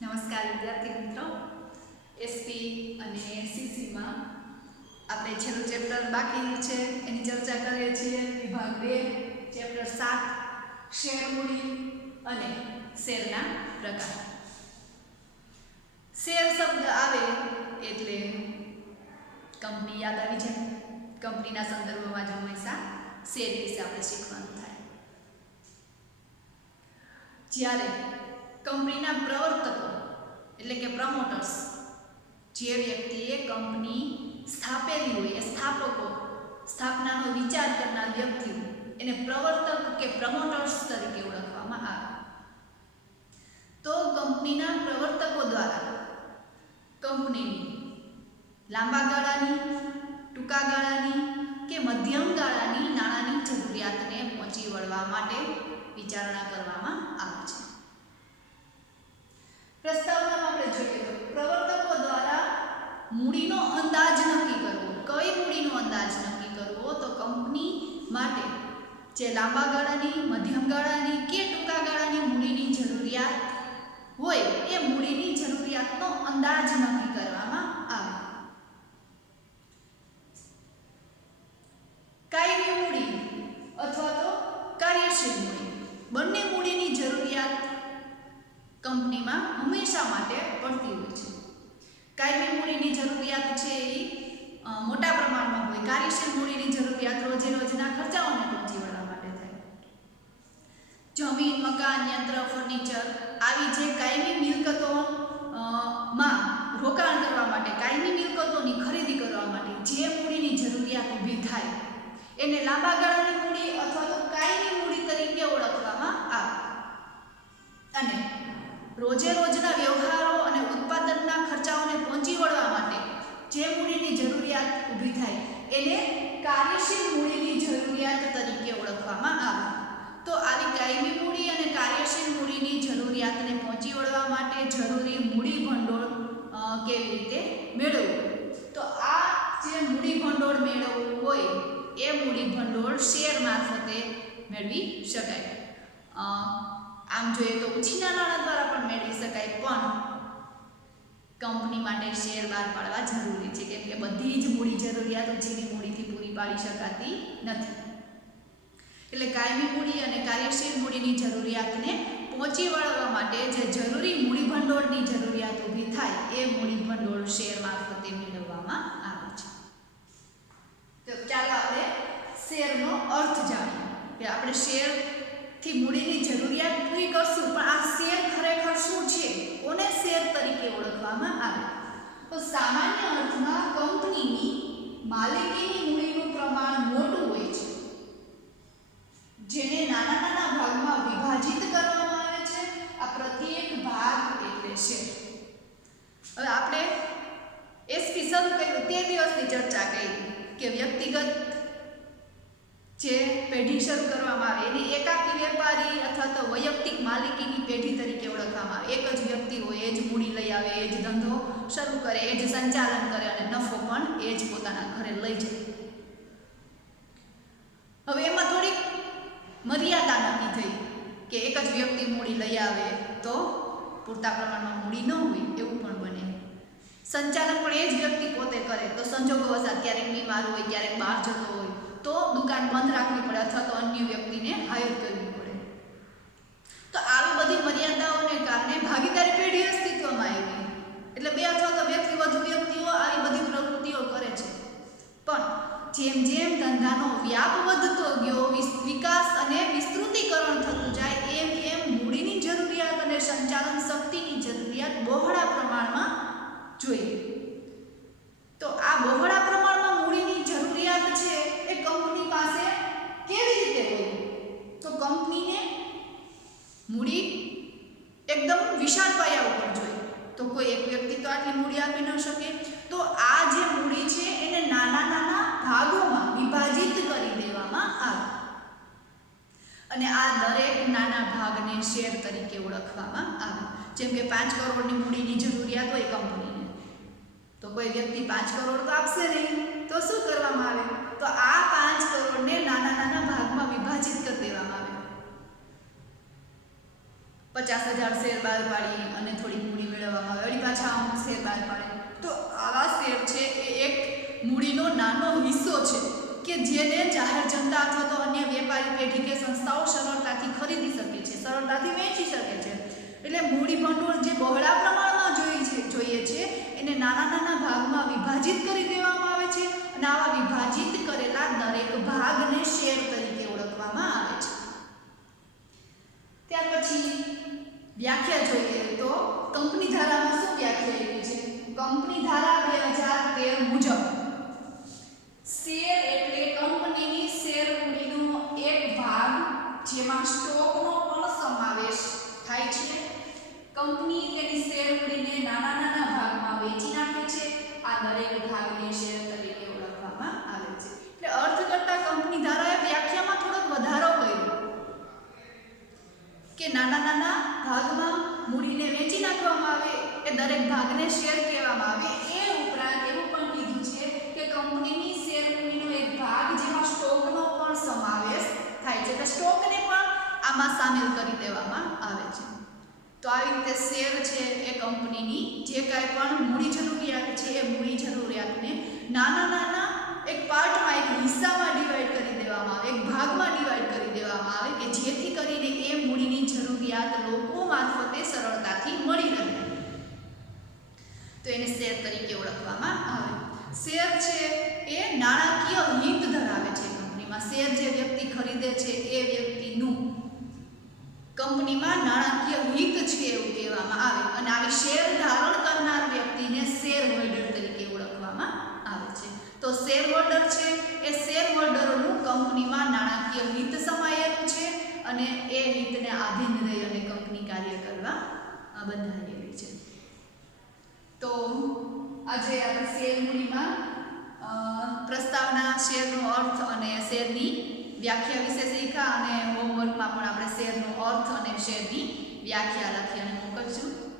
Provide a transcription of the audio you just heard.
નમસ્કાર, વિદ્યાર્થી મિત્રો. એસપી અને સીસીમાં આપણે છેલ્લું ચેપ્ટર બાકી છે. એની ચર્ચા કરીએ છીએ. વિભાગ બે ચેપ્ટર સાત, શેર મૂડી અને શેરના પ્રકાર. શેર શબ્દ આવે એટલે કંપની યાદ આવી જાય. કંપનીના સંદર્ભમાં જ હંમેશા શેર વિશે આપણે શીખવાનું થાય. જ્યારે કંપનીના પ્રવર્તકો, એટલે કે પ્રમોટર્સ, જે વ્યક્તિએ કંપની સ્થાપેલી હોય, એ સ્થાપકો, સ્થાપનાનો વિચાર કરનાર વ્યક્તિઓ એને પ્રવર્તક કે પ્રમોટર્સ તરીકે ઓળખવામાં આવે. તો કંપનીના પ્રવર્તકો દ્વારા કંપનીની લાંબા ગાળાની, ટૂંકા ગાળાની કે મધ્યમ ગાળાની નાણાંની જરૂરિયાતને પહોંચી વળવા માટે વિચારણા કરવામાં આવે છે. પ્રસ્તાવનામાં આપણે જોઈએ તો પ્રવર્તકો દ્વારા મૂડીનો અંદાજ નક્કી કરવો. કઈ મૂડીનો અંદાજ નક્કી કરવો? તો કંપની માટે જે લાંબા ગાળાની, મધ્યમ ગાળાની કે ટૂંકા ગાળાની મૂડીની જરૂરિયાત હોય, એ મૂડીની જરૂરિયાતનો અંદાજ નક્કી કરવામાં આવે. કાયમી મૂડી અથવા તો કાર્યશીલ મૂડી. બંને મૂડીની જરૂરિયાત કંપનીમાં હંમેશા માટે પડતી હોય છે. કાયમી મૂડીની જરૂરિયાત છે એ મોટા પ્રમાણમાં હોય. કાર્યશીલ મૂડીની જરૂરિયાત રોજે રોજના ખર્ચાઓને પહોંચી વળવા માટે થાય. જમીન, મકાન, યંત્ર, ફર્નિચર આવી જે કાયમી મિલકતો માં રોકાણ કરવા માટે, કાયમી મિલકતોની ખરીદી કરવા માટે જે મૂડીની જરૂરિયાત ઊભી થાય, એને લાંબા ગાળાની મૂડી અથવા તો કાયમી મૂડી તરીકે ઓળખવામાં આવે. અને રોજે રોજના વ્યવહારો અને ઉત્પાદનના ખર્ચાઓને પહોંચી વળવા માટે જે મૂડીની જરૂરિયાત ઊભી થાય, એને કાર્યશીલ મૂડીની જરૂરિયાત તરીકે ઓળખવામાં આવે. તો આવી કાયમી મૂડી અને કાર્યશીલ મૂડીની જરૂરિયાતને પહોંચી વળવા માટે જરૂરી મૂડી ભંડોળ કેવી રીતે મેળવવું? તો આ જે મૂડી ભંડોળ મેળવવું હોય, એ મૂડી ભંડોળ શેર મારફતે મેળવી શકાય. આમ જોઈએ તો ઓછીના નાણાં દ્વારા પણ મેળવી શકાય પણ કંપની માટે શેર બહાર પાડવા જરૂરી છે, કેમ કે બધી જ મૂડી જરૂરિયાતો જેની મૂડીથી પૂરી પાડી શકાતી નથી. એટલે કાયમી મૂડી અને કાર્યશીલ મૂડીની જરૂરિયાતને પહોંચી વળવા માટે જે જરૂરી મૂડી ભંડોળની જરૂરિયાત ઊભી થાય, એ મૂડી ભંડોળ શેર મારફતે મેળવવામાં આવે છે. તો ચાલો આપણે શેરનો અર્થ જાણીએ. કે આપણે શેરથી મૂડીની જરૂરિયાત પૂરી કરશું, પણ આ શેર ખરેખર શું છે? કોને શેર તરીકે ઓળખવામાં આવે? તો સામાન્ય અર્થમાં કંપનીની માલિકીની મૂડીનું પ્રમાણ મોટું હોય છે. જેને નાના નાના ભાગમાં વિભાજિત કરવામાં આવે છે આ પ્રત્યેક ભાગ એટલે શેર હવે આપણે એસપી શરૂ કર્યું તે દિવસની ચર્ચા કરી કે વ્યક્તિગત પેઢી શરૂ કરવામાં આવે. એને એકાકી વેપારી અથવા તો વૈયક્તિક માલિકીની પેઢી તરીકે ઓળખવામાં આવે. એક જ વ્યક્તિ હોય, એ જ મૂડી લઈ આવે, એ જ ધંધો શરૂ કરે, એ જ સંચાલન કરે અને નફો પણ એ જ પોતાના ઘરે લઈ જાય. હવે એમાં થોડીક મર્યાદા નક્કી થઈ કે એક જ વ્યક્તિ મૂડી લઈ આવે તો પૂરતા પ્રમાણમાં મૂડી ન હોય એવું પણ બને. સંચાલન પણ એ જ વ્યક્તિ પોતે કરે. તો સંજોગો વસાદ ક્યારેક બીમાર હોય, ક્યારેક બહાર જતો હોય તો દુકાન બંધ રાખવી પડે અથવા તો અન્ય વ્યક્તિને હાયર કરવી પડે. તો આવી બધી મર્યાદાઓને કારણે ભાગીદારી પેઢી અસ્તિત્વમાં આવી. એટલે બે અથવા તો બેથી વધુ વ્યક્તિઓ આવી બધી પ્રવૃત્તિઓ કરે છે. પણ જેમ જેમ ધંધાનો વ્યાપ વધતો ગયો વિકાસ અને વિસ્તૃતીકરણ થતું જાય, એમ એમ મૂડીની જરૂરિયાત અને સંચાલન શક્તિની જરૂરિયાત બહોળા પ્રમાણમાં જોઈએ તો આ બહોળા પ્રમાણમાં મૂડીની જરૂરિયાત છે એ કંપની પાસે કેવી રીતે હોય તો કંપનીને મૂડી એકદમ વિશાળ પાયા ઉપર જોઈએ તો કોઈ એક વ્યક્તિ તો આટલી મૂડી આપી ન શકે તો આ જે મૂડી છે એને નાના નાના ભાગોમાં વિભાજિત કરી દેવામાં આવે અને આ દરેક નાના ભાગને શેર તરીકે ઓળખવામાં આવે જેમ કે પાંચ કરોડની મૂડીની જરૂરિયાત હોય કંપનીને. તો કોઈ વ્યક્તિ પાંચ કરોડ તો આપશે નહીં. તો શું કરવામાં આવે? તો આ પાંચ કરોડને નાના નાના ભાગમાં વિભાજિત કરી દેવામાં આવે. પચાસ હજાર શેર બહાર પાડી અને થોડી મૂડી મેળવવામાં આવે. વળી પાછા અમુક શેર બહાર પાડે. તો આવા શેર છે એ એક મૂડીનો નાનો હિસ્સો છે કે જેને જાહેર જનતા અથવા તો અન્ય વેપારી પેઢી કે સંસ્થાઓ સરળતાથી ખરીદી શકે છે, સરળતાથી વેચી શકે છે. એટલે મૂડી ભંડોળ જે બહોળા પ્રમાણમાં જોઈએ છે જોઈએ છે એને નાના નાના ભાગમાં વિભાજિત કરી દેવામાં આવે છે અને આવા વિભાજિત કરેલા દરેક ભાગને શેર તરીકે ઓળખવામાં આવે છે ત્યાર પછી વ્યાખ્યા જોઈએ તો કંપની ધારામાં શું વ્યાખ્યા આપી છે કંપની ધારા બે હજાર તેર મુજબ શેર એટલે કંપનીની શેર મૂડીનો એક ભાગ જેમાં સ્ટોકનો પણ સમાવેશ થાય છે કંપની તેની શેર મૂડીને નાના નાના ભાગમાં વેચી નાખે છે. આ દરેક ભાગને શેર તરીકે ઓળખવામાં આવે છે. એટલે અર્થ કરતા કંપની ધારાએ વ્યાખ્યામાં થોડોક વધારો કર્યો કે નાના નાના ભાગમાં મૂડીને વેચી નાખવામાં આવે એ દરેક ભાગને શેર કહેવામાં આવે એ ઉપરાંત એવું પણ કીધું છે કે કંપનીની શેર મૂડીનો એક ભાગ જેમાં સ્ટોકનો પણ સમાવેશ થાય છે. એટલે સ્ટોકને પણ આમાં સામેલ કરી દેવામાં આવે છે. તો આવી રીતે શેર છે એ કંપનીની. જે કાંઈ પણ મૂડી જરૂરિયાત છે એ મૂડી જરૂરિયાતને નાના નાના એક પાર્ટમાં એક હિસ્સામાં ડિવાઈડ કરી દેવામાં આવે, એક ભાગમાં ડિવાઈડ કરી દેવામાં આવે કે જેથી કરીને એ મૂડીની જરૂરિયાત લોકો મારફતે સરળતાથી મળી રહે. તો એને શેર તરીકે ઓળખવામાં આવે. શેર છે એ નાણાકીય હિત ધરાવે છે કંપનીમાં. શેર જે વ્યક્તિ ખરીદે છે એ વ્યક્તિનું કંપનીમાં નાણાકીય હિત આવે અને આવી શેર ધારણ કરનાર વ્યક્તિને શેર હોલ્ડર તરીકે ઓળખવામાં આવે છે. તો શેર હોલ્ડર છે, એ શેર હોલ્ડરોનું કંપનીમાં નાણાકીય હિત સમાયેલું છે અને એ હિતને આધીન રહી અને કંપની કાર્ય કરવા બંધાયેલી છે. તો આજે આપણે શેર મૂડીમાં પ્રસ્તાવના શેરનો અર્થ અને શેરની વ્યાખ્યા વિશે શીખ્યા અને હોમવર્કમાં પણ આપણે શેરનો અર્થ અને શેરની વ્યાખ્યા લખી અને મોકલજો